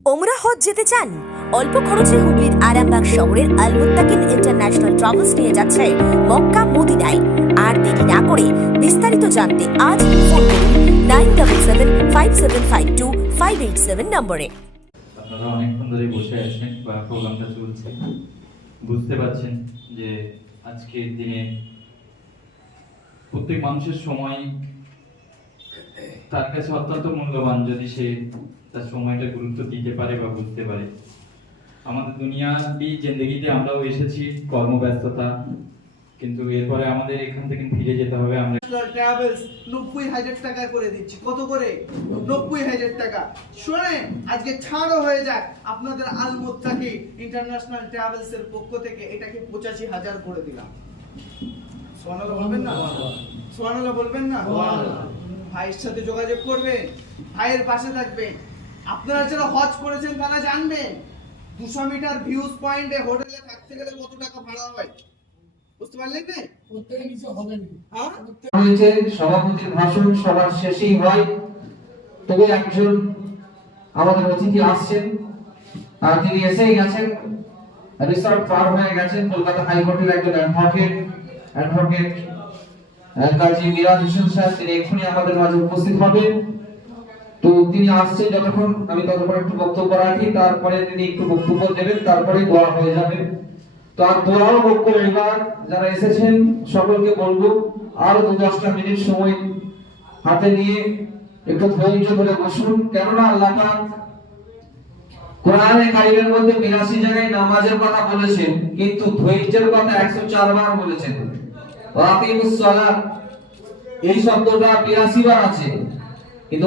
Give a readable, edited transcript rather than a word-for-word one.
ওমরা হজ যেতে চান? অল্প খরচে হুগলির আরামবাগ শহরের আল মুত্তাকিন ইন্টারন্যাশনাল ট্রাভেলস নিয়ে যাচ্ছে মক্কা মদিনায়। আর দেরি না করে বিস্তারিত জানতে আজ ফোন করুন 9775752587 নম্বরে। আপনারা অনেকক্ষণ ধরে বসে আছেন বা প্রোগ্রামটা চলছে, বুঝতে পারছেন যে আজকের দিনে প্রত্যেক মানুষের সময় তার কাছে অত্যন্ত মূল্যবান, যদি সে তার সময়টা গুরুত্ব দিতে পারে বা বুঝতে পারে। আমাদের দুনিয়াবি জিন্দেগিতে আমরাও এসেছি কর্মব্যস্ততা, কিন্তু এরপরে আমাদের এখান থেকে ফিরে যেতে হবে। আমরা ট্রাভেলস 90,000 টাকা করে দিচ্ছি। কত করে? 90,000 টাকা। শুনেন, আজকে ছাড়ও হয়ে যাক আপনাদের আল মুত্তাকিন ইন্টারন্যাশনাল ট্রাভেলস এর পক্ষ থেকে এটাকে 85,000 করে দিলাম। সুবহানাল্লাহ বলবেন না? সুবহানাল্লাহ বলবেন না? ভাইয়ের সাথে যোগাযোগ করবেন, ভাইয়ের পাশে থাকবেন। আপনারা যারা হজ করেছেন তারা জানবেন 200 মিটার ভিউজ পয়েন্টে হোটেলে থাকতে গেলে কত টাকা ভাড়া হয়। বুঝতে পারলেন না? প্রত্যেকটা কিছু হবে না। হয়েছে সভাপতির ভাষণ সবার শেষেই হয়, তবে একজন আমাদের অতিথি আসছেন আর তিনি এসেই গেছেন, রিসর্ট পার হয়ে গেছেন। কলকাতা হাইকোর্টের একজন অ্যাডভোকেট কাজী মিরাজ হোসেন সাহেব, তিনি এক্ষুনি আমাদের মাঝে উপস্থিত হবেন। তো তিনি আসছে, যতক্ষণ আমি ততক্ষণ একটু বক্তব্য রাখি, তারপরে তিনি একটু বক্তব্য দেবেন, তারপরে দোয়া হয়ে যাবে। তো আর দোয়াও বক্তব্য এবার যারা এসেছেন সকলকে বলবো আরো 2-10টা মিনিট সময় হাতে নিয়ে একটু ধৈর্য ধরে বসুন, কেননা আল্লাহ পাক কোরআনে কারিমের মধ্যে 82 জায়গায় নামাজের কথা বলেছেন, কিন্তু ধৈর্যের কথা 104 বার বলেছেন। ওয়াকিমুস সালাত এই শব্দটা 82 বার আছে, কিন্তু